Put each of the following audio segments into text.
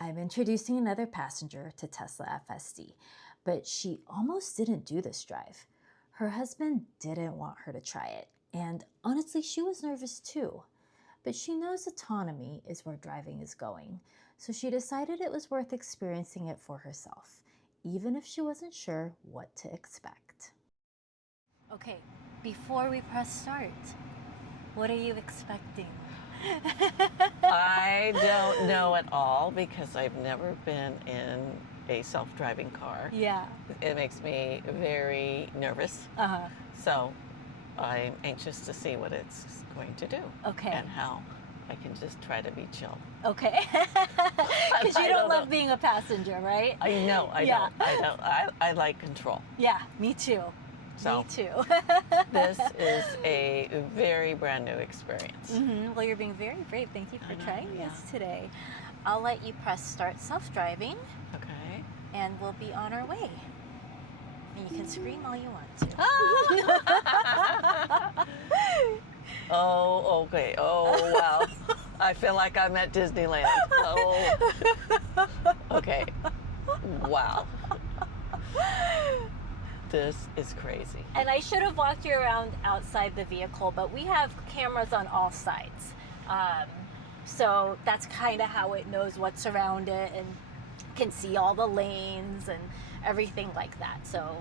I'm introducing another passenger to Tesla FSD, but she almost didn't do this drive. Her husband didn't want her to try it, and honestly, she was nervous too. But she knows autonomy is where driving is going, so she decided it was worth experiencing it for herself, even if she wasn't sure what to expect. Okay, before we press start, what are you expecting? I don't know at all because I've never been in a self-driving car. Yeah. It makes me very nervous. So I'm anxious to see what it's going to do. Okay. And how I can just try to be chill. Okay. Because you don't love being a passenger, right? I know. I like control. Yeah, me too. So me too. this is a very brand new experience. Well, you're being very brave. Thank you for trying this today. I'll let you press start self-driving. Okay. And we'll be on our way. And you can scream all you want to. Oh, okay. Oh, wow. I feel like I'm at Disneyland. Oh. Okay. Wow. This is crazy. And I should have walked you around outside the vehicle, but we have cameras on all sides. So that's kind of how it knows what's around it and can see all the lanes and everything like that. So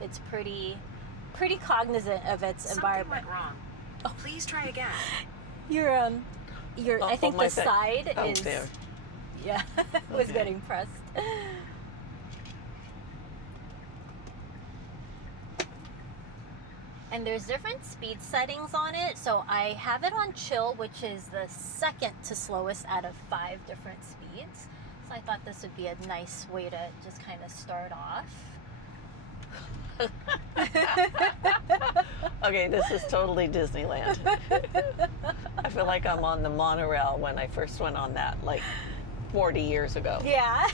it's pretty cognizant of its environment. Something went wrong. Oh, please try again. I think the side is there. Yeah, was getting pressed. And there's different speed settings on it. So I have it on chill, which is the second to slowest out of 5 different speeds. So I thought this would be a nice way to just kind of start off. Okay, this is totally Disneyland. I feel like I'm on the monorail when I first went on that, like 40 years ago. Yeah.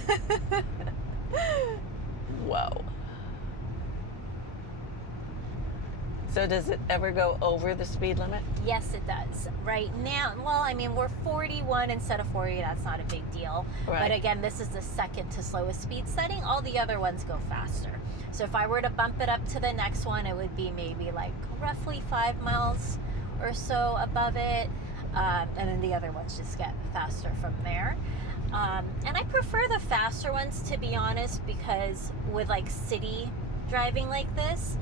Whoa. So does it ever go over the speed limit? Yes, it does. Right now, well, I mean, we're 41 instead of 40. That's not a big deal. Right. But again, this is the second to slowest speed setting. All the other ones go faster. So if I were to bump it up to the next one, it would be maybe like roughly 5 miles or so above it. And then the other ones just get faster from there. And I prefer the faster ones, to be honest, because with like city driving like this,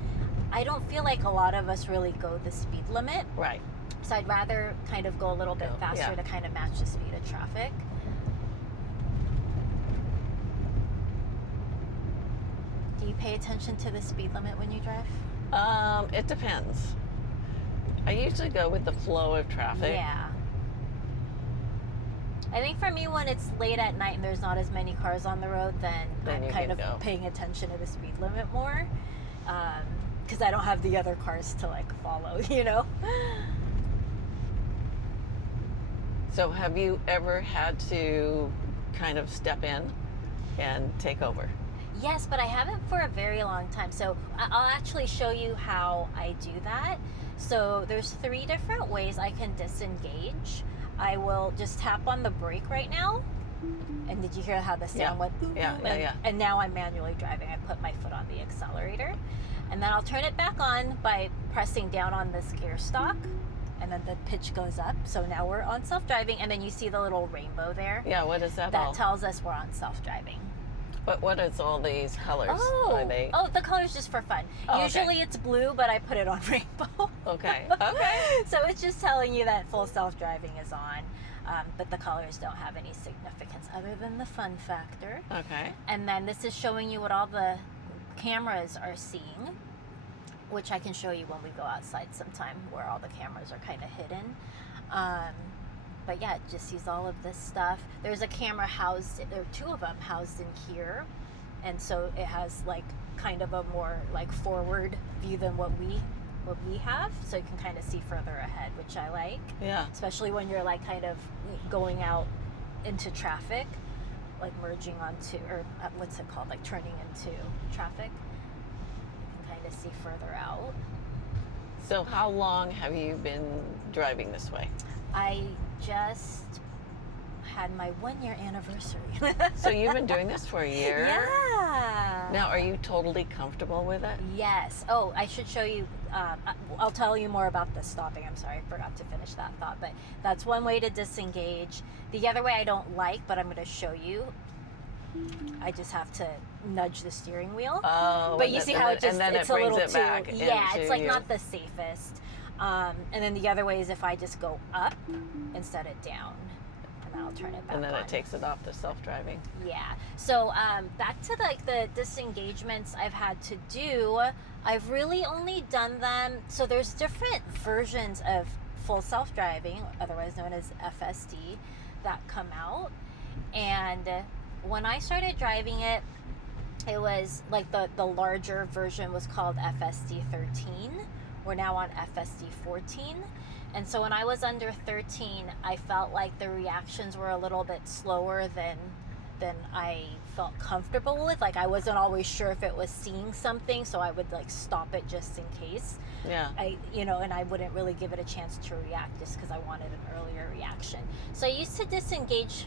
I don't feel like a lot of us really go the speed limit. Right. So I'd rather kind of go a little bit faster to kind of match the speed of traffic. Do you pay attention to the speed limit when you drive? It depends. I usually go with the flow of traffic. Yeah. I think for me, when it's late at night and there's not as many cars on the road, then I'm kind of paying attention to the speed limit more. Because I don't have the other cars to like follow, you know? So have you ever had to kind of step in and take over? Yes, but I haven't for a very long time. So I'll actually show you how I do that. So there's 3 different ways I can disengage. I will just tap on the brake right now. And did you hear how the sound went? Boom, yeah, boom, yeah. And now I'm manually driving. I put my foot on the accelerator. And then I'll turn it back on by pressing down on this gear stalk. And then the pitch goes up. So now we're on self-driving. And then you see the little rainbow there. Yeah, what is that all? That tells us we're on self-driving. But what is all these colors? Are they... Oh, the color's just for fun. Usually it's blue, but I put it on rainbow. Okay. So it's just telling you that full self-driving is on. But the colors don't have any significance other than the fun factor. Okay. And then this is showing you what all the cameras are seeing, which I can show you when we go outside sometime, where all the cameras are kind of hidden. But yeah, it just sees all of this stuff. There's a camera housed, there are 2 of them housed in here. And so it has like kind of a more like forward view than what we have. So you can kind of see further ahead, which I like. Yeah. Especially when you're like kind of going out into traffic, like merging onto, or what's it called? Like turning into traffic. You can kind of see further out. So how long have you been driving this way? I just had my 1-year anniversary. So you've been doing this for a year? Yeah. Now, are you totally comfortable with it? Yes. Oh, I should show you. I'll tell you more about the stopping. I'm sorry, I forgot to finish that thought. But that's one way to disengage. The other way I don't like, but I'm going to show you. I just have to nudge the steering wheel. Oh, but you see how it's a little it too. back Yeah, it's into like you. not the safest. And then the other way is if I just go up instead of down, and then I'll turn it back And then on. it takes it off the self-driving. Yeah. So back to like the disengagements I've had to do. I've really only done them. So there's different versions of full self-driving, otherwise known as FSD, that come out. And when I started driving it, it was like the larger version was called FSD 13. We're now on FSD 14. And so when I was under 13, I felt like the reactions were a little bit slower than I felt comfortable with. Like I wasn't always sure if it was seeing something, so I would like stop it just in case. Yeah. And I wouldn't really give it a chance to react just because I wanted an earlier reaction. So I used to disengage,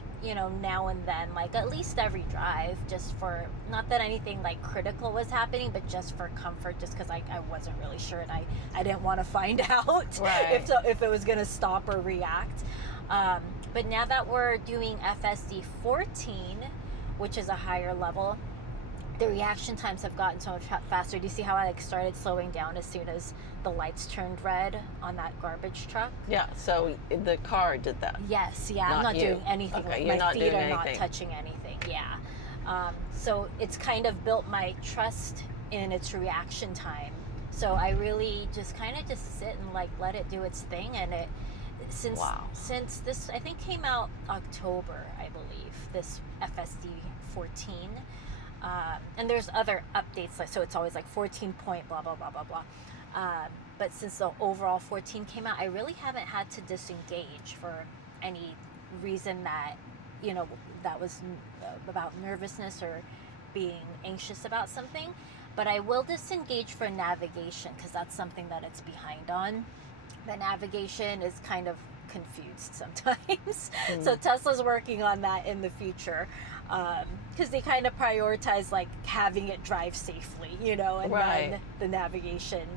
now and then, like at least every drive, just for, not that anything like critical was happening, but just for comfort, just because I wasn't really sure and I didn't want to find out Right. if it was going to stop or react. But now that we're doing FSD 14, which is a higher level, the reaction times have gotten so much faster. Do you see how I like started slowing down as soon as the lights turned red on that garbage truck? Yeah, so the car did that. Yes, yeah. I'm Not not you. doing anything. Okay, Like, you're my not feet doing are not anything. touching anything. Yeah. So it's kind of built my trust in its reaction time. So I really just kind of just sit and like let it do its thing. And it since this I think came out October, I believe, this FSD 14. And there's other updates, like so it's always like 14 point blah blah blah blah blah. But since the overall 14 came out, I really haven't had to disengage for any reason that that was about nervousness or being anxious about something. But I will disengage for navigation because that's something that it's behind on. The navigation is kind of confused sometimes. So Tesla's working on that in the future because they kind of prioritize like having it drive safely, and Right. then the navigation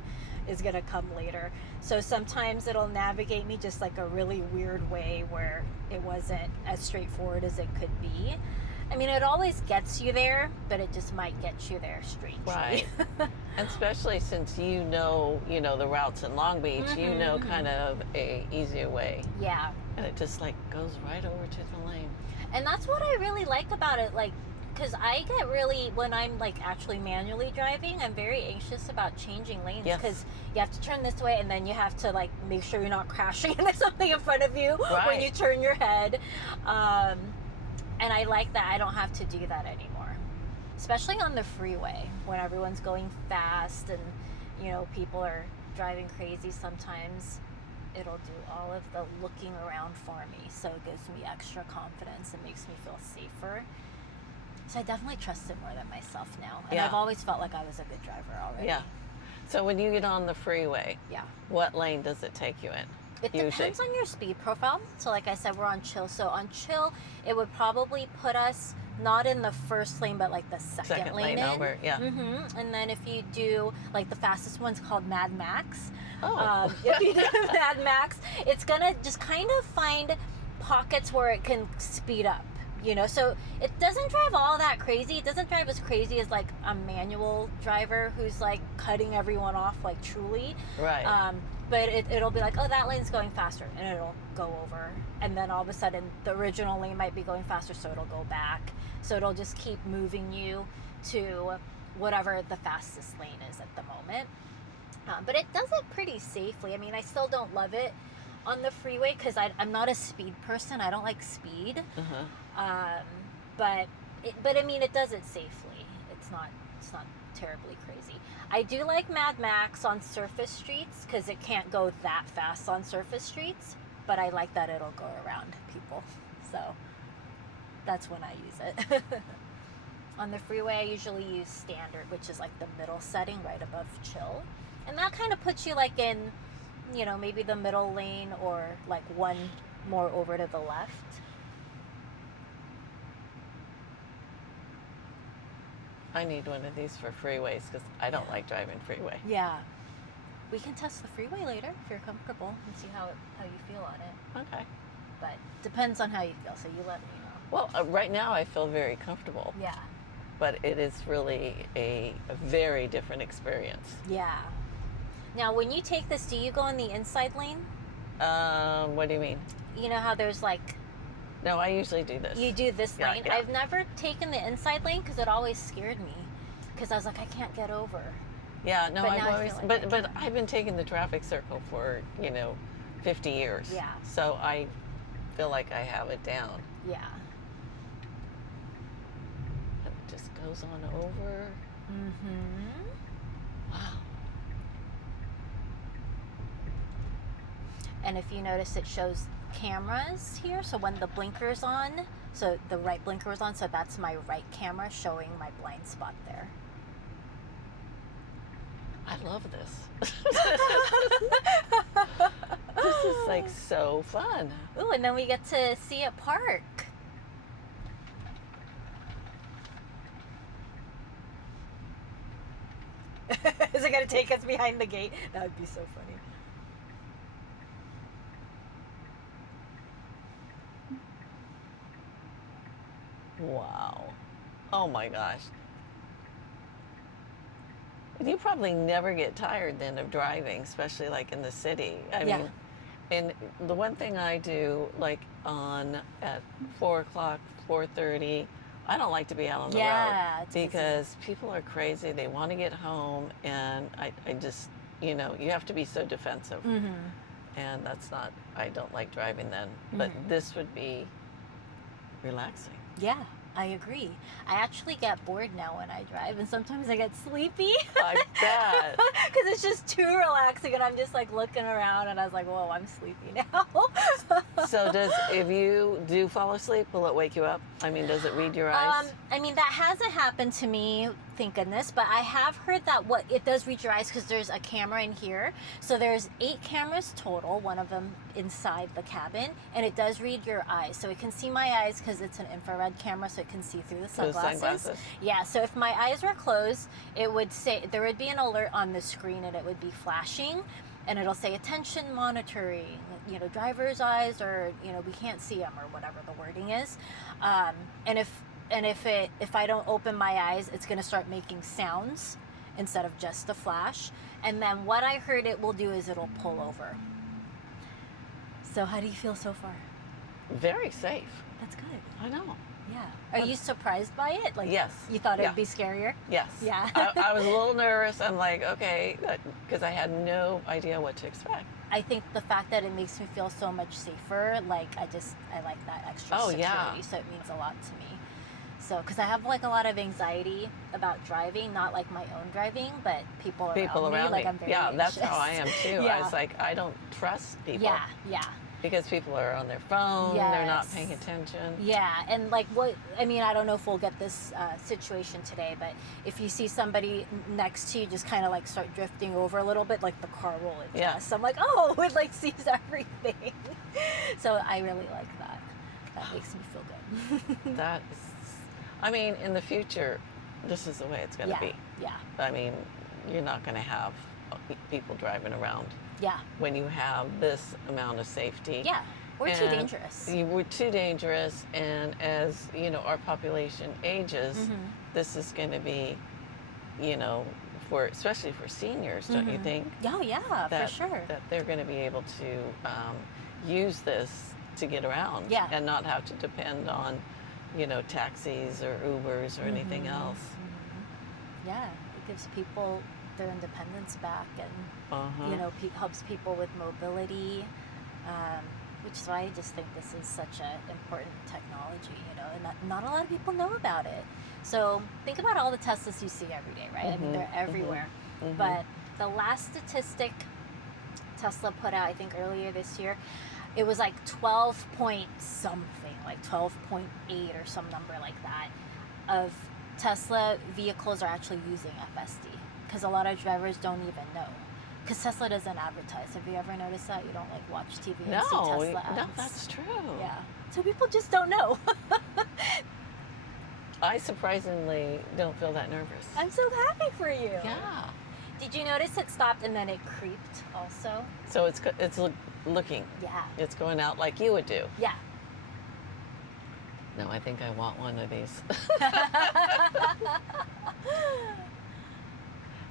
is going to come later. So sometimes it'll navigate me just like a really weird way where it wasn't as straightforward as it could be. I mean, it always gets you there, but it just might get you there strangely. Right. And especially since the routes in Long Beach, kind of a easier way. Yeah. And it just like goes right over to the lane. And that's what I really like about it, like, because I get really, when I'm like actually manually driving, I'm very anxious about changing lanes Yes. because you have to turn this way and then you have to like make sure you're not crashing into something in front of you when Right. you turn your head. And I like that I don't have to do that anymore, especially on the freeway when everyone's going fast and people are driving crazy. Sometimes it'll do all of the looking around for me, so it gives me extra confidence and makes me feel safer. So I definitely trust it more than myself now, and Yeah. I've always felt like I was a good driver already. Yeah. So when you get on the freeway, Yeah. what lane does it take you in? It Usually. depends on your speed profile. So like I said, we're on chill. So on chill, it would probably put us not in the first lane, but like the second lane in. over, yeah. And then if you do, like the fastest one's called Mad Max. Oh. If you do Mad Max, it's going to just kind of find pockets where it can speed up. So it doesn't drive all that crazy. It doesn't drive as crazy as like a manual driver who's like cutting everyone off like truly. Right. But it'll be like, oh, that lane's going faster, and it'll go over. And then all of a sudden, the original lane might be going faster, so it'll go back. So it'll just keep moving you to whatever the fastest lane is at the moment. But it does it pretty safely. I mean, I still don't love it on the freeway because I'm not a speed person. I don't like speed. But I mean, it does it safely. It's not terribly crazy. I do like Mad Max on surface streets because it can't go that fast on surface streets, but I like that it'll go around people. So that's when I use it. On the freeway, I usually use standard, which is like the middle setting right above chill. And that kind of puts you like in, maybe the middle lane or like one more over to the left. I need one of these for freeways because I don't like driving freeway. Yeah. We can test the Freeway later if you're comfortable and see how you feel on it. Okay. But depends on how you feel, so you let me know. Well, right now I feel very comfortable, Yeah. but it is really a very different experience. Yeah. Now, when you take this, do you go in the inside lane? What do you mean? You know how there's like, No, I usually do this. you do this Yeah, lane? yeah. I've never taken the inside lane because it always scared me. Because I was like, I can't get over. Yeah, no, But I've now I always, feel like I but can. I've been taking the traffic circle for 50 years. Yeah. So I feel like I have it down. Yeah. And it just goes on over. Mm-hmm. Wow. And if you notice, it shows cameras here. So when the blinker's on, so the right blinker was on, so that's my right camera showing my blind spot there. I love this. This is like so fun. Ooh, and then we get to see it park. Is it going to take us behind the gate? That would be so funny. Wow. Oh my gosh. You probably never get tired then of driving, especially like in the city. I Yeah. mean, and the one thing I do, like at 4 o'clock, 4:30, I don't like to be out on the Yeah, road it's busy. because people are crazy. They want to get home, and I just, you have to be so defensive, Mm-hmm. and that's not. I don't like driving then, but this would be relaxing. Yeah, I agree. I actually get bored now when I drive, and sometimes I get sleepy. I bet. Because it's just too relaxing, and I'm just like looking around, and I was like, whoa, I'm sleepy now. So if you do fall asleep, will it wake you up? I mean, does it read your eyes? I mean, that hasn't happened to me, thank goodness, but I have heard that it does read your eyes because there's a camera in here. So there's 8 cameras total, one of them inside the cabin, and it does read your eyes. So it can see my eyes because it's an infrared camera, so it can see through the sunglasses. Yeah, so if my eyes were closed, it would say, there would be an alert on the screen, and it would be flashing, and it'll say attention monitoring, driver's eyes, or we can't see them, or whatever the wording is. And if I don't open my eyes, it's going to start making sounds instead of just a flash. And then what I heard it will do is it'll pull over. So how do you feel so far? Very safe. That's good. I know. Yeah. Are you surprised by it? Like, Yes. You thought Yeah. it'd be scarier? Yes. Yeah. I was a little nervous. I'm like, okay, because I had no idea what to expect. I think the fact that it makes me feel so much safer, like I like that extra security, yeah. so it means a lot to me. So, because I have like a lot of anxiety about driving, not like my own driving, but people around me, like I'm very yeah, anxious. that's how I am too. Yeah. I was like, I don't trust people. Yeah, yeah. Because people are on their phone, they're not Yes. paying attention. Yeah, and like I don't know if we'll get this situation today, but if you see somebody next to you just kind of like start drifting over a little bit, like the car will adjust. Yeah. I'm like, oh, it like sees everything. So I really like that. That makes me feel good. That is, I mean, in the future, this is the way it's going to be. Yeah, I mean, you're not going to have people driving around yeah, when you have this amount of safety. yeah. We're too And dangerous. We're too dangerous, and as our population ages, this is going to be, especially for seniors, don't you think? Oh yeah, That, for sure. That they're going to be able to use this to get around, Yeah. and not have to depend on, taxis or Ubers or anything else. Yeah, it gives people their independence back, and helps people with mobility, which is why I just think this is such an important technology, and not a lot of people know about it. So think about all the Teslas you see every day, right? I mean, they're everywhere. But the last statistic Tesla put out, I think earlier this year, it was like 12 point something, like 12.8 or some number like that, of Tesla vehicles are actually using FSD, because a lot of drivers don't even know. Because Tesla doesn't advertise. Have you ever noticed that? You don't like watch TV and see Tesla ads. No, that's true. Yeah. So people just don't know. I surprisingly don't feel that nervous. I'm so happy for you. Yeah. Did you notice it stopped and then it creeped also? So it's looking. Yeah. It's going out like you would do. Yeah. No, I think I want one of these.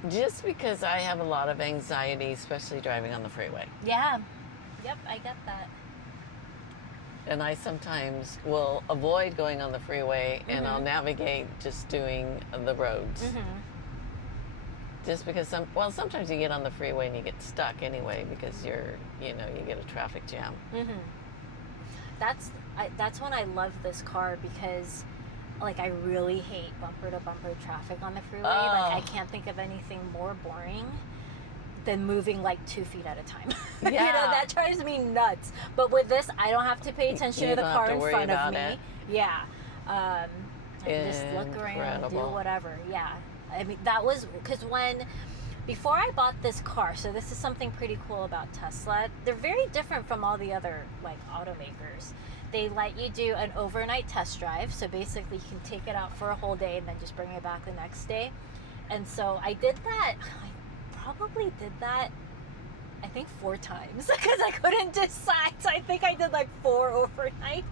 Just because I have a lot of anxiety, especially driving on the freeway. Yeah. Yep, I get that. And I sometimes will avoid going on the freeway and I'll navigate just doing the roads. Just because sometimes you get on the freeway and you get stuck anyway because you get a traffic jam. That's when I love this car because like I really hate bumper to bumper traffic on the freeway. Like I can't think of anything more boring than moving like 2 feet at a time. Yeah. That drives me nuts. But with this, I don't have to pay attention to the car in front of me. It. Yeah. I can just look around, do whatever. Yeah. I mean, that was because before I bought this car, so this is something pretty cool about Tesla. They're very different from all the other like automakers. They let you do an overnight test drive. So basically you can take it out for a whole day and then just bring it back the next day. And so I did that. I probably did that I think 4 times because I couldn't decide. So I think I did like 4 overnights.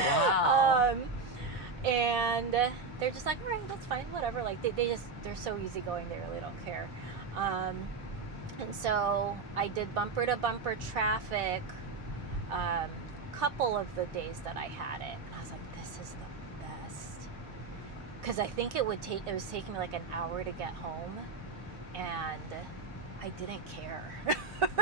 Wow. And they're just like, all right, that's fine, whatever. Like they're so easygoing, they really don't care. And so I did bumper to bumper traffic couple of the days that I had it. And I was like, this is the best. Because I think it was taking me like an hour to get home. And I didn't care.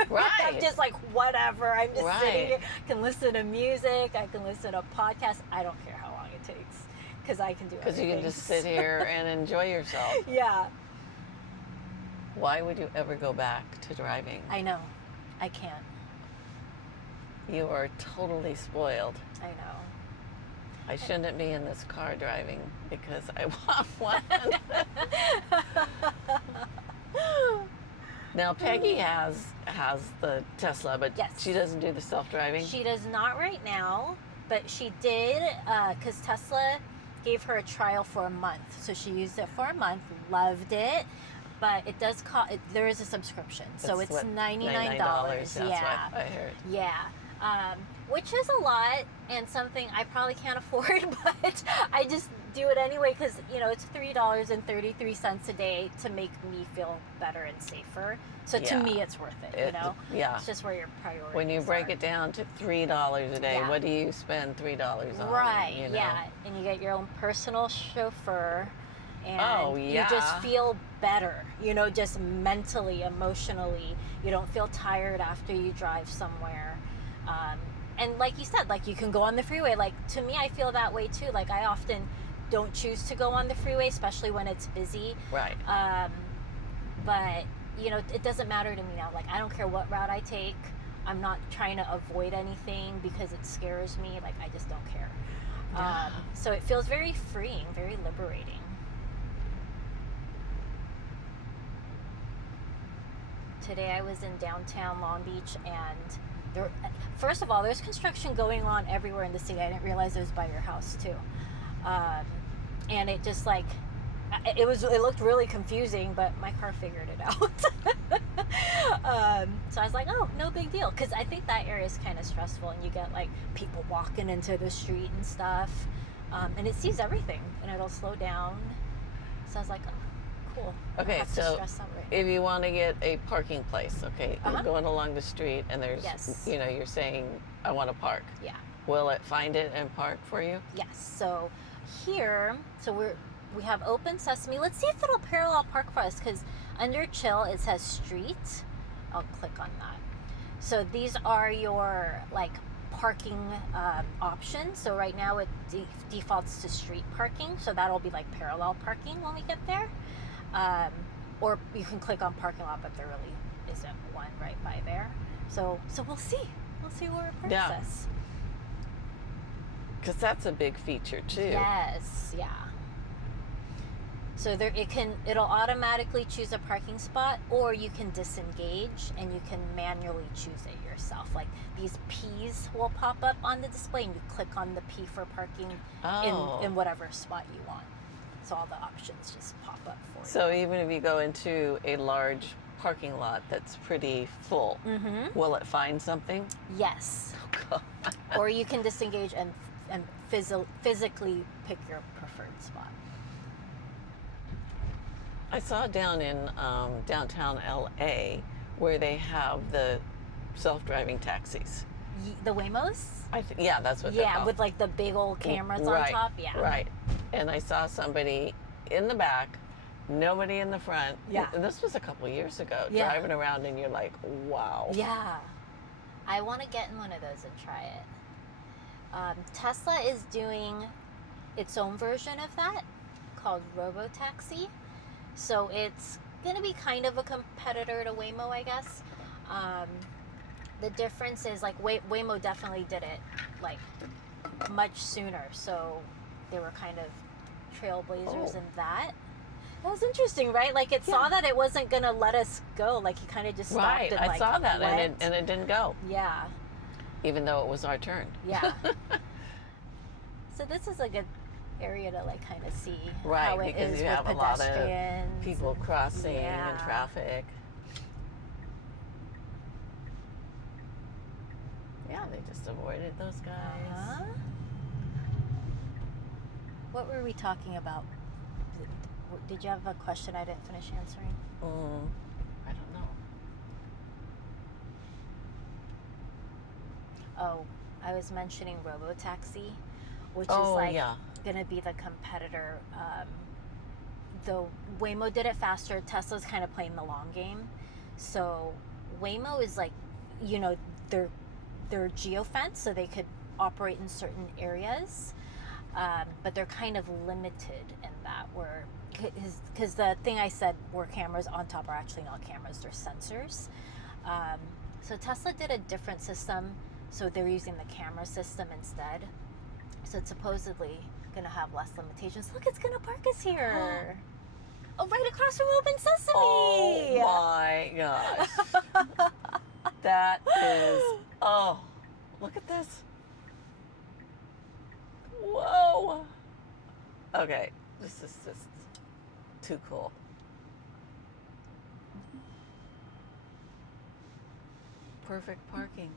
Right. I'm just like, whatever. I'm just sitting here. Right. I can listen to music. I can listen to podcasts. I don't care how long it takes because I can do it. Because you can just sit here and enjoy yourself. Yeah. Why would you ever go back to driving? I know. I can't. You are totally spoiled. I know. I shouldn't be in this car driving because I want one. Now Peggy has the Tesla, but Yes. she doesn't do the self-driving. She does not right now, but she did because Tesla gave her a trial for a month. So she used it for a month, loved it, but it does cost. There is a subscription, so That's it's what, $99. That's Yeah, what I heard. yeah. Which is a lot and something I probably can't afford, but I just do it anyway because it's $3.33 a day to make me feel better and safer. So to Yeah. me, it's worth it. Yeah. It's just where your priorities. When you break are. it down to $3 a day, Yeah. what do you spend $3 on? Right, yeah. And you get your own personal chauffeur and yeah. you just feel better, just mentally, emotionally. You don't feel tired after you drive somewhere. And like you said, like you can go on the freeway. Like to me, I feel that way too. Like I often don't choose to go on the freeway, especially when it's busy. Right. But it doesn't matter to me now. Like I don't care what route I take. I'm not trying to avoid anything because it scares me. Like I just don't care. Yeah. So it feels very freeing, very liberating. Today I was in downtown Long Beach and first of all, there's construction going on everywhere in the city. I didn't realize it was by your house too. And it just like, it looked really confusing, but my car figured it out. So I was like, oh, no big deal. Cause I think that area is kind of stressful and you get like people walking into the street and stuff. And it sees everything and it'll slow down. So I was like, oh, cool. I don't Okay, have to so stress out right if you want to get a parking place, okay, you're going along the street and there's, Yes. you're saying, I want to park. Yeah. Will it find it and park for you? Yes. So here, we have open sesame. Let's see if it'll parallel park for us because under chill it says street. I'll click on that. So these are your like parking options. So right now it defaults to street parking. So that'll be like parallel parking when we get there. Or you can click on parking lot, but there really isn't one right by there. So we'll see. We'll see where it parks us. Because that's a big feature too. Yes, yeah. So it'll automatically choose a parking spot, or you can disengage and you can manually choose it yourself. Like these P's will pop up on the display, and you click on the P for parking in whatever spot you want. So all the options just pop up for you. So even if you go into a large parking lot that's pretty full, will it find something? Yes. Oh, God. Or you can disengage and physically pick your preferred spot. I saw down in downtown LA where they have the self-driving taxis. The Waymos? Yeah, that's what they're called. Yeah, with like the big old cameras on top. Yeah. Right. And I saw somebody in the back, nobody in the front. Yeah. And this was a couple years ago, Yeah. driving around, and you're like, wow. Yeah. I want to get in one of those and try it. Tesla is doing its own version of that called robotaxi. So it's going to be kind of a competitor to Waymo, I guess. The difference is like Waymo definitely did it like much sooner. So they were kind of trailblazers in that. That was interesting, right? Like it saw that it wasn't going to let us go. Like he kind of just stopped and I like saw that went. and it didn't go. Yeah. Even though it was our turn. Yeah. So this is a good area to like kind of see Right, how it because is you with have a lot of pedestrians. people crossing Yeah. and traffic. Yeah, they just avoided those guys. Uh-huh. What were we talking about? Did you have a question I didn't finish answering? I don't know. Oh, I was mentioning robotaxi, which is going to be the competitor. Though Waymo did it faster, Tesla's kind of playing the long game. So Waymo is like, they're geofenced, so they could operate in certain areas, but they're kind of limited in that because the thing I said were cameras on top are actually not cameras, they're sensors. So Tesla did a different system, so they're using the camera system instead. So it's supposedly going to have less limitations. Look, it's going to park us here. Oh, right across from Open Sesame. Oh my gosh. That is, look at this. Whoa. Okay, this is just too cool. Perfect parking.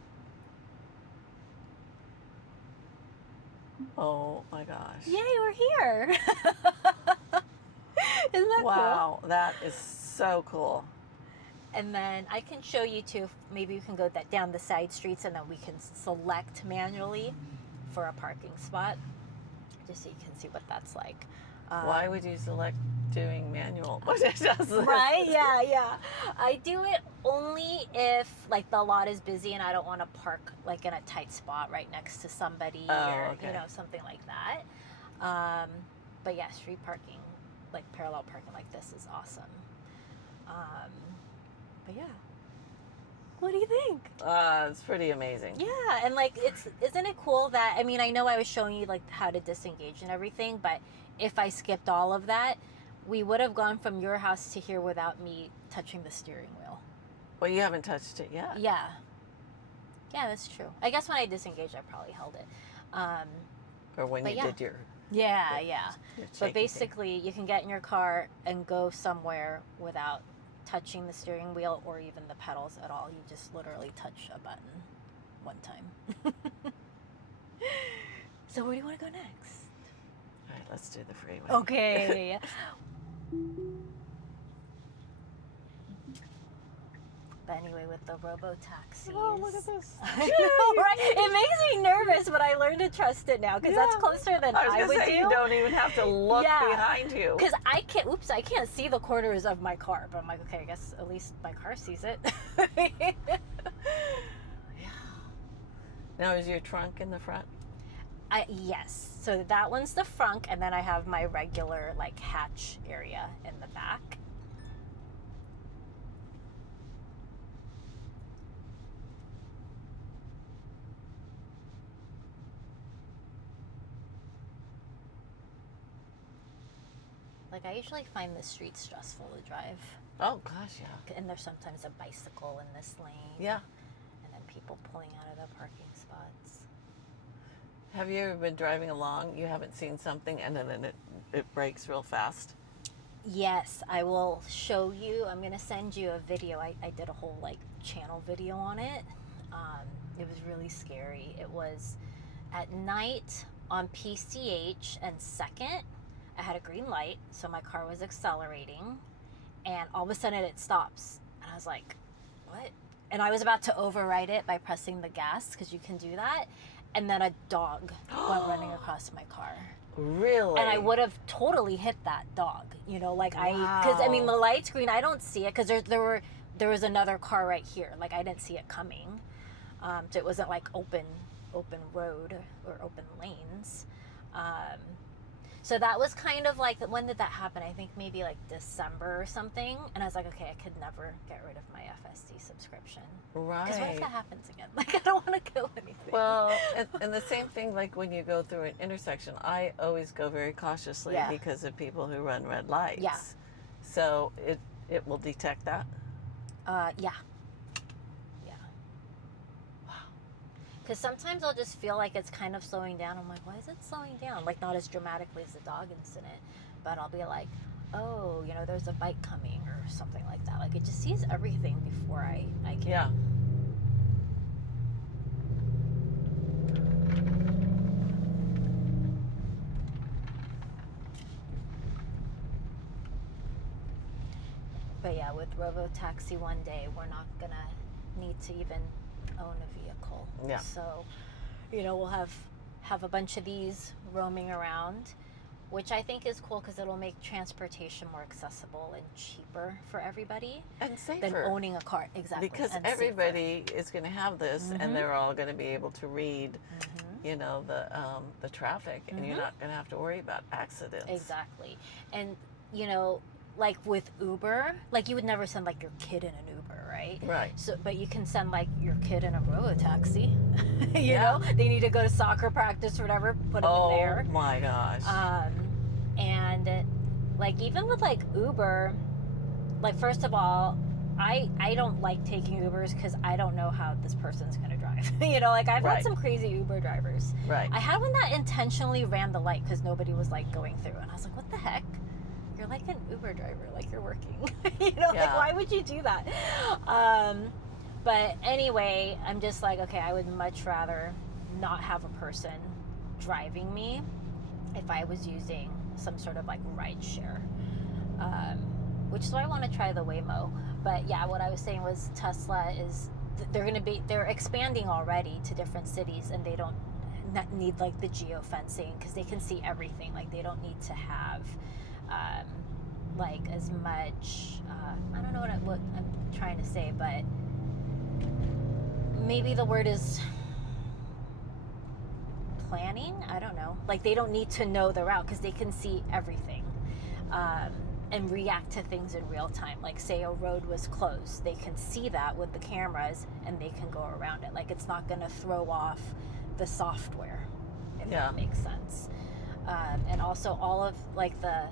Oh my gosh. Yay, we're here. Isn't that cool? Wow, that is so cool. And then I can show you too, maybe you can go down the side streets and then we can select manually for a parking spot, just so you can see what that's like. Why would you select doing manual? Right? Yeah. I do it only if like the lot is busy and I don't want to park like in a tight spot right next to somebody or something like that. But yeah, street parking, like parallel parking like this is awesome. But yeah. What do you think? It's pretty amazing. Yeah, and like isn't it cool that I know I was showing you like how to disengage and everything, but if I skipped all of that, we would have gone from your house to here without me touching the steering wheel. Well, you haven't touched it yet. Yeah. Yeah, that's true. I guess when I disengaged, I probably held it. Or when you did your... Yeah. your But basically, you can get in your car and go somewhere without touching the steering wheel or even the pedals at all. You just literally touch a button one time. So where do you want to go next? All right, let's do the freeway. Okay. But anyway, with the robo-taxis. Oh, look at this. I know, right? It makes me nervous, but I learned to trust it now because that's closer than I would do. You don't even have to look behind you. Because I can't see the corners of my car. But I'm like, okay, I guess at least my car sees it. Yeah. Now, is your trunk in the front? Yes. So that one's the front, and then I have my regular like hatch area in the back. Like I usually find the street stressful to drive. Oh gosh, yeah. And there's sometimes a bicycle in this lane. Yeah. And then people pulling out of the parking spots. Have you ever been driving along, you haven't seen something, and then it breaks real fast? Yes, I will show you. I'm going to send you a video. I did a whole like channel video on it. It was really scary. It was at night on PCH and 2nd. I had a green light, so my car was accelerating, and all of a sudden it stops. And I was like, what? And I was about to override it by pressing the gas, because you can do that. And then a dog went running across my car. Really? And I would have totally hit that dog, you know, like Wow. because I mean, the light's green, I don't see it, because there was another car right here. Like, I didn't see it coming. So it wasn't like open road or open lanes. So that was kind of like, when did that happen? I think maybe like December or something. And I was like, okay, I could never get rid of my FSD subscription. Right. Because what if that happens again? Like, I don't want to kill anything. Well, and the same thing, like when you go through an intersection, I always go very cautiously because of people who run red lights. Yeah. So it will detect that? Yeah. Because sometimes I'll just feel like it's kind of slowing down. I'm like, why is it slowing down? Like, not as dramatically as the dog incident, but I'll be like, oh, you know, there's a bike coming or something like that. Like, it just sees everything before I can. Yeah. But yeah, with robotaxi one day, we're not going to need to even own a vehicle. Yeah. So, you know, we'll have a bunch of these roaming around, which I think is cool, because it'll make transportation more accessible and cheaper for everybody And safer. than owning a car. Exactly. Because and everybody is going to have this, Mhm. and they're all going to be able to read, safer. you know, the traffic, and you're not going to have to worry about accidents. Exactly. And, you know, like with Uber, like you would never send like your kid in an Uber, right? Right. So, but you can send like your kid in a robotaxi. you Yeah. know, they need to go to soccer practice or whatever, put them in there. Oh my gosh. And like even with like Uber, like first of all, I don't like taking Ubers because I don't know how this person's gonna drive. you know, like I've Right. had some crazy Uber drivers. Right. I had one that intentionally ran the light because nobody was like going through, and I was like, what the heck? You're like an Uber driver, like you're working. you know, Yeah. like why would you do that? But anyway, I'm just like, okay, I would much rather not have a person driving me if I was using some sort of like ride share, which is why I want to try the Waymo. But yeah, what I was saying was Tesla is they're expanding already to different cities, and they don't need like the geofencing because they can see everything. Like they don't need to have like as much. I don't know what I'm trying to say, but maybe the word is planning. I don't know. Like they don't need to know the route because they can see everything and react to things in real time. Like say a road was closed, they can see that with the cameras and they can go around it. Like it's not going to throw off the software, if that makes sense. And also all of like the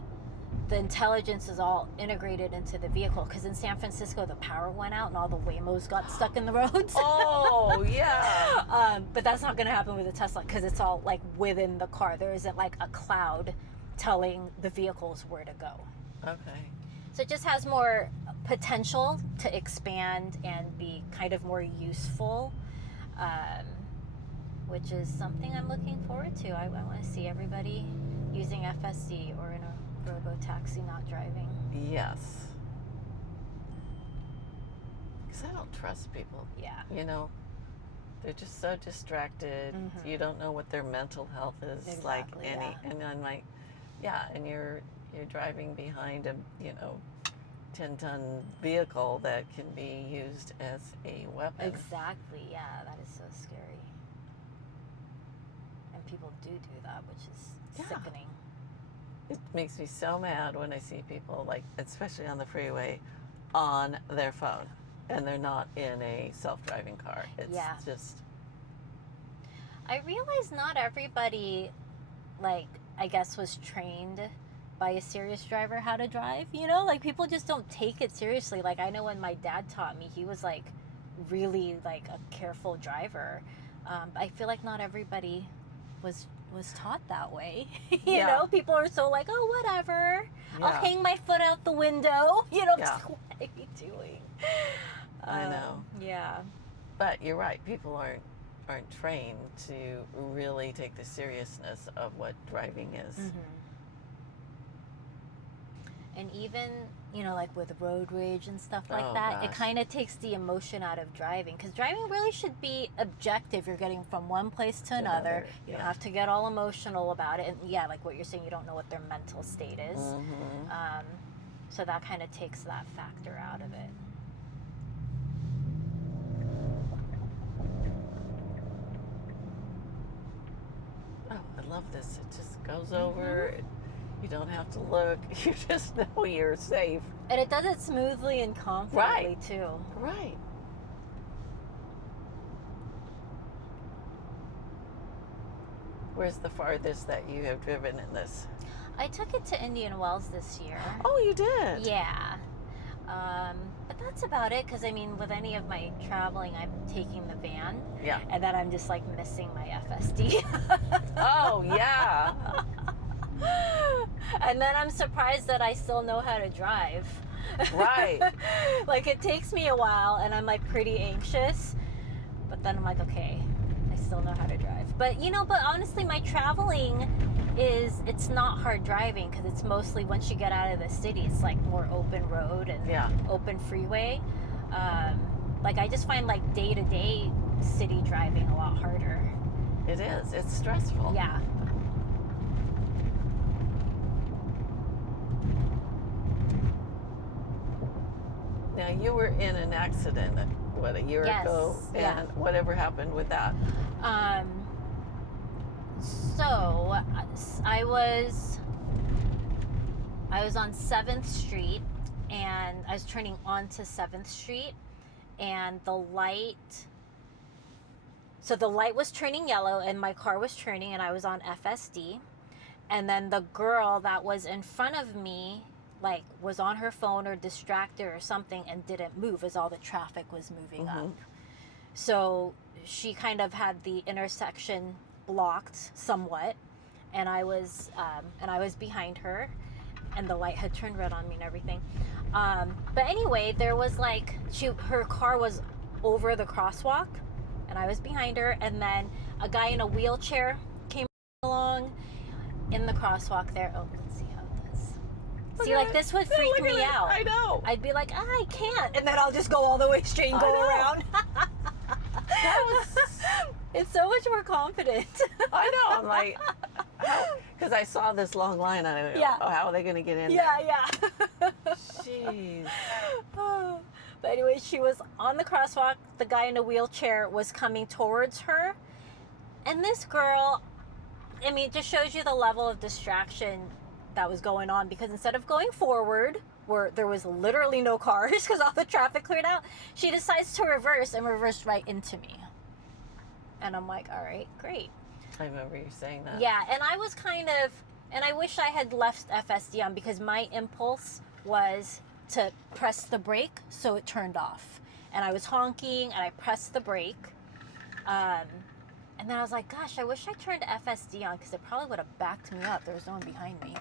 intelligence is all integrated into the vehicle, because in San Francisco the power went out and all the Waymos got stuck in the roads. Oh yeah. But that's not going to happen with a Tesla because it's all like within the car. There isn't like a cloud telling the vehicles where to go. Okay. So it just has more potential to expand and be kind of more useful, which is something I'm looking forward to. I want to see everybody using FSD or in a robotaxi, not driving. Yes. Because I don't trust people. Yeah. You know, they're just so distracted. Mhm. You don't know what their mental health is like. Exactly, yeah. And I'm like, yeah, and you're driving behind a 10-ton vehicle that can be used as a weapon. Exactly. Yeah, that is so scary. And people do that, which is sickening. It makes me so mad when I see people, like, especially on the freeway, on their phone, and they're not in a self-driving car. It's just... I realize not everybody, like, I guess was trained by a serious driver how to drive, you know? Like, people just don't take it seriously. Like, I know when my dad taught me, he was like, really like a careful driver. I feel like not everybody was taught that way. You know, people are so like, oh, whatever. I'll hang my foot out the window. You know, what are you doing? I know. Yeah. But you're right. People aren't trained to really take the seriousness of what driving is. And even, you know, like with road rage and stuff like that, it kind of takes the emotion out of driving. Because driving really should be objective. You're getting from one place to another. You don't have to get all emotional about it. And yeah, like what you're saying, you don't know what their mental state is. So that kind of takes that factor out of it. Oh, I love this. It just goes over. You don't have to look. You just know you're safe. And it does it smoothly and confidently, too. Right. Where's the farthest that you have driven in this? I took it to Indian Wells this year. Oh, you did? Yeah. But that's about it, because I mean, with any of my traveling, I'm taking the van. Yeah. And then I'm just like missing my FSD. Oh, yeah. And then I'm surprised that I still know how to drive. Right. Like it takes me a while and I'm like pretty anxious, but then I'm like, okay, I still know how to drive. But you know, but honestly, my traveling it's not hard driving, because it's mostly once you get out of the city, it's like more open road and open freeway. Like I just find like day-to-day city driving a lot harder. It is. It's stressful. Yeah. Now, you were in an accident, what, a year ago? And whatever happened with that? So I was on 7th Street, and I was turning onto 7th Street, and the light was turning yellow, and my car was turning, and I was on FSD, and then the girl that was in front of me like was on her phone or distracted or something and didn't move as all the traffic was moving up. So she kind of had the intersection blocked somewhat, and I was behind her, and the light had turned red on me and everything. But anyway, there was like her car was over the crosswalk, and I was behind her, and then a guy in a wheelchair came along in the crosswalk there. Oh, let's see how it does. See, like this would freak me out. I know. I'd be like, I can't, and then I'll just go all the way straight and go around. It's so much more confident. I know. I'm like, because I saw this long line. I go, oh, how are they going to get in there? Yeah. Jeez. But anyway, she was on the crosswalk. The guy in a wheelchair was coming towards her. And this girl, I mean, it just shows you the level of distraction that was going on, because instead of going forward, where there was literally no cars because all the traffic cleared out, she decides to reverse and reversed right into me. And I'm like, all right, great. I remember you saying that. Yeah, and I was kind of, and I wish I had left FSD on, because my impulse was to press the brake so it turned off. And I was honking and I pressed the brake. And then I was like, gosh, I wish I turned FSD on, because it probably would have backed me up. There was no one behind me.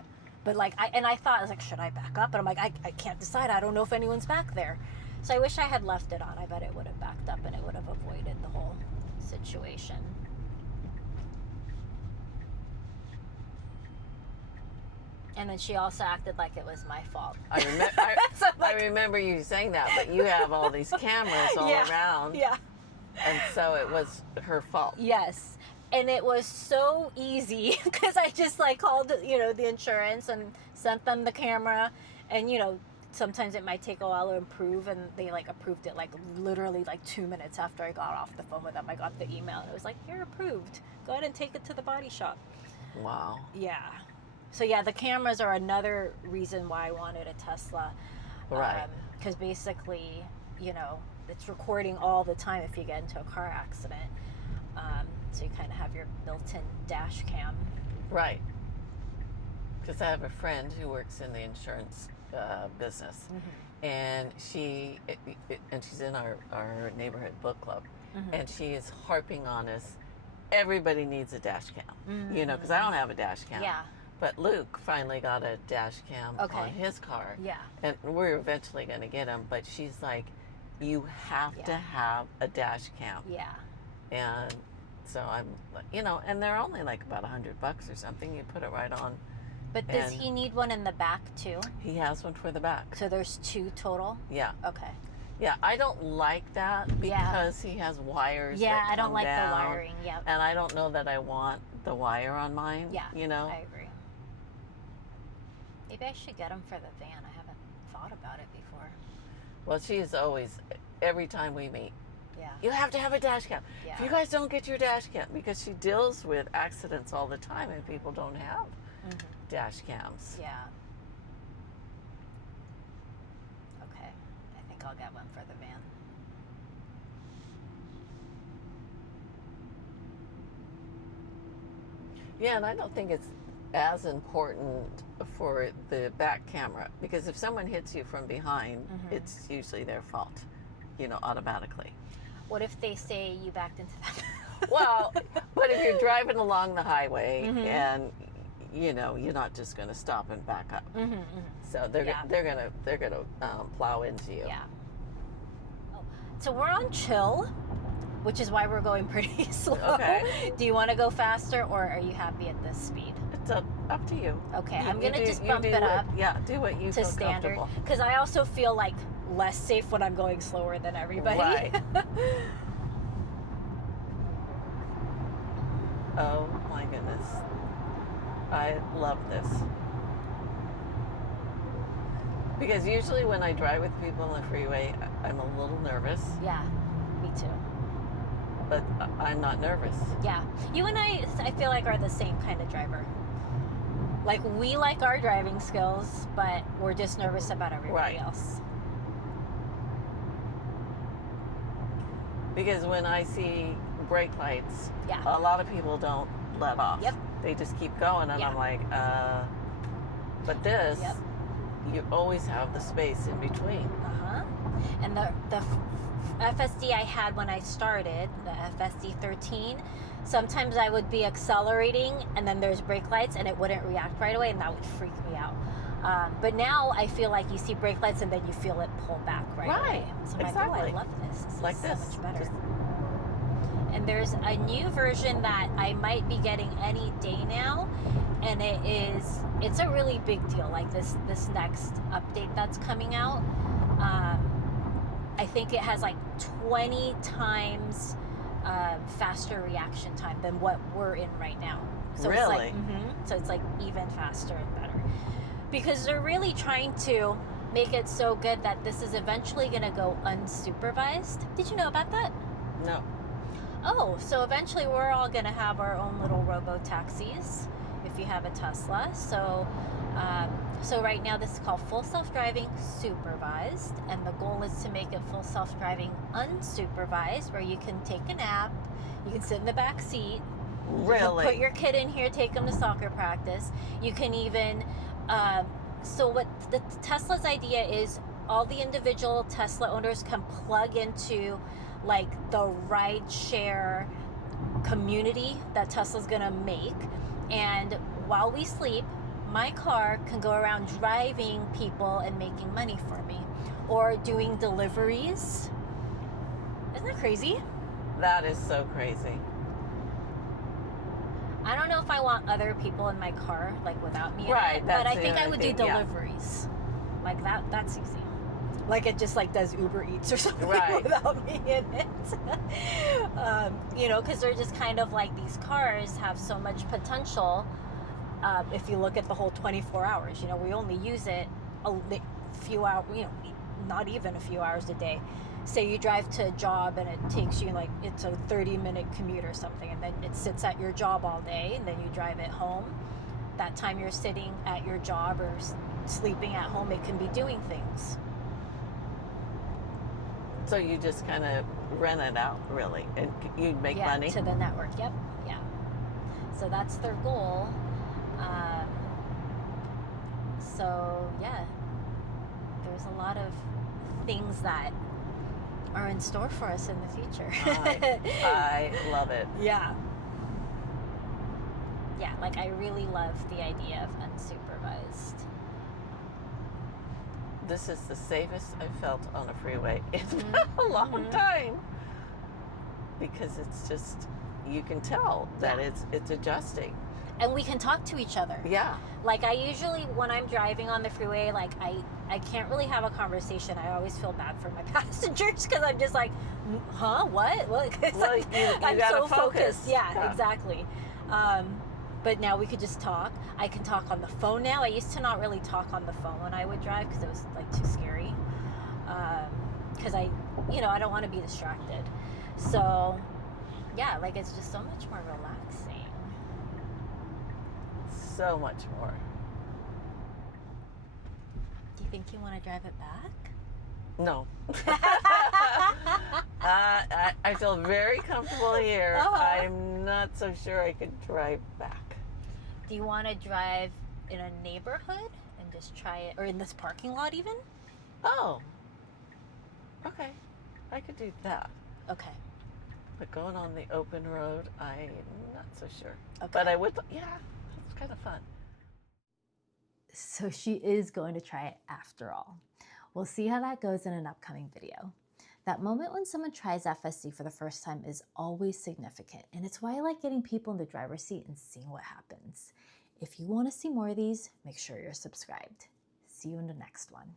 But like, I thought, I was like, should I back up? But I'm like, I can't decide. I don't know if anyone's back there. So I wish I had left it on. I bet it would have backed up and it would have avoided the whole situation. And then she also acted like it was my fault. I remember you saying that, but you have all these cameras all around. Yeah. And so it was her fault. Yes. And it was so easy, because I just like called, the insurance and sent them the camera. And, sometimes it might take a while to approve, and they like approved it like literally like 2 minutes after I got off the phone with them. I got the email and it was like, you're approved. Go ahead and take it to the body shop. Wow. Yeah. So yeah, the cameras are another reason why I wanted a Tesla. Right. Because basically, it's recording all the time if you get into a car accident. So you kind of have your built-in dash cam. Right. Because I have a friend who works in the insurance business, and she's in our neighborhood book club, and she is harping on us. Everybody needs a dash cam, because I don't have a dash cam. Yeah. But Luke finally got a dash cam Okay. on his car. Yeah. And we're eventually going to get him. But she's like, you have to have a dash cam. Yeah. And so I'm, and they're only like about $100 or something. You put it right on. But does he need one in the back too? He has one for the back. So there's 2 total? Yeah. Okay. Yeah, I don't like that because he has wires. Yeah, that I don't come like down, the wiring. Yep. And I don't know that I want the wire on mine. Yeah. You know? I agree. Maybe I should get him for the van. I haven't thought about it before. Well, she is always, every time we meet, Yeah. you have to have a dash cam. Yeah. If you guys don't get your dash cam, because she deals with accidents all the time and people don't have dash cams. Yeah. Okay. I think I'll get one for the van. Yeah, and I don't think it's as important for the back camera, because if someone hits you from behind, it's usually their fault, automatically. What if they say you backed into them? Well, but if you're driving along the highway and you're not just going to stop and back up. So they're gonna plow into you. Yeah. Oh. So we're on chill, which is why we're going pretty slow. Okay. Do you want to go faster, or are you happy at this speed? It's up to you. Okay, I'm gonna just bump it up. Yeah, do what you to feel standard, comfortable. because I also feel like less safe when I'm going slower than everybody. Right. Oh my goodness. I love this. Because usually when I drive with people on the freeway, I'm a little nervous, Yeah, me too. but I'm not nervous. Yeah, you and I feel like are the same kind of driver. Like, we like our driving skills, but we're just nervous about everybody Right. else. Because when I see brake lights, Yeah. a lot of people don't let off. Yep. They just keep going, and Yeah. I'm like, but this, Yep. you always have the space in between. And the FSD I had when I started, the FSD 13, sometimes I would be accelerating and then there's brake lights and it wouldn't react right away, and that would freak me out. But now I feel like you see brake lights and then you feel it pull back right away. So I'm like, oh, Exactly. I love this. This Like is this. so much better. Just- And there's a new version that I might be getting any day now, and it's a really big deal. Like this next update that's coming out, I think it has like 20 times faster reaction time than what we're in right now. So Really? It's like, so it's like even faster and better, because they're really trying to make it so good that this is eventually going to go unsupervised. Did you know about that? No. Oh, so eventually we're all going to have our own little robotaxis if you have a Tesla. So right now this is called full self-driving supervised, and the goal is to make it full self-driving unsupervised, where you can take a nap, you can sit in the back seat, you Really? can put your kid in here, take them to soccer practice. You can even, so what the Tesla's idea is, all the individual Tesla owners can plug into like the ride share community that Tesla's gonna make, and while we sleep, my car can go around driving people and making money for me, or doing deliveries. Isn't that crazy? That is so crazy. I don't know if I want other people in my car, like without me in Right, it, but that's I the think I other would do thing, yeah. deliveries. Like that's easy. Like it just like does Uber Eats or something Right. without me in it. Because they're just kind of like, these cars have so much potential. If you look at the whole 24 hours, we only use it a few hours, not even a few hours a day. Say you drive to a job and it takes you it's a 30-minute commute or something, and then it sits at your job all day, and then you drive it home. That time you're sitting at your job or sleeping at home, it can be doing things. So you just kind of rent it out, really, and you'd make money? To the network. Yep. Yeah. So that's their goal. So yeah, there's a lot of things that are in store for us in the future. I love it. Yeah. Yeah, like I really love the idea of unsupervised. This is the safest I've felt on a freeway in Mhm. a long Mhm. time. Because it's just, you can tell that Yeah. it's adjusting. And we can talk to each other. Yeah. Like I usually, when I'm driving on the freeway, like I can't really have a conversation. I always feel bad for my passengers because I'm just like, huh, what? 'Cause Well, you I'm gotta so focused. focus. Yeah, exactly. But now we could just talk. I can talk on the phone now. I used to not really talk on the phone when I would drive because it was like too scary. Because I don't want to be distracted. So, yeah, like it's just so much more relaxing. So much more. Do you think you want to drive it back? No. I feel very comfortable here. Uh-huh. I'm not so sure I could drive back. Do you want to drive in a neighborhood and just try it, or in this parking lot even? Oh. Okay. I could do that. Okay. But going on the open road, I'm not so sure. Okay. But I would, yeah, it's kind of fun. So she is going to try it after all. We'll see how that goes in an upcoming video. That moment when someone tries FSD for the first time is always significant, and it's why I like getting people in the driver's seat and seeing what happens. If you want to see more of these, make sure you're subscribed. See you in the next one.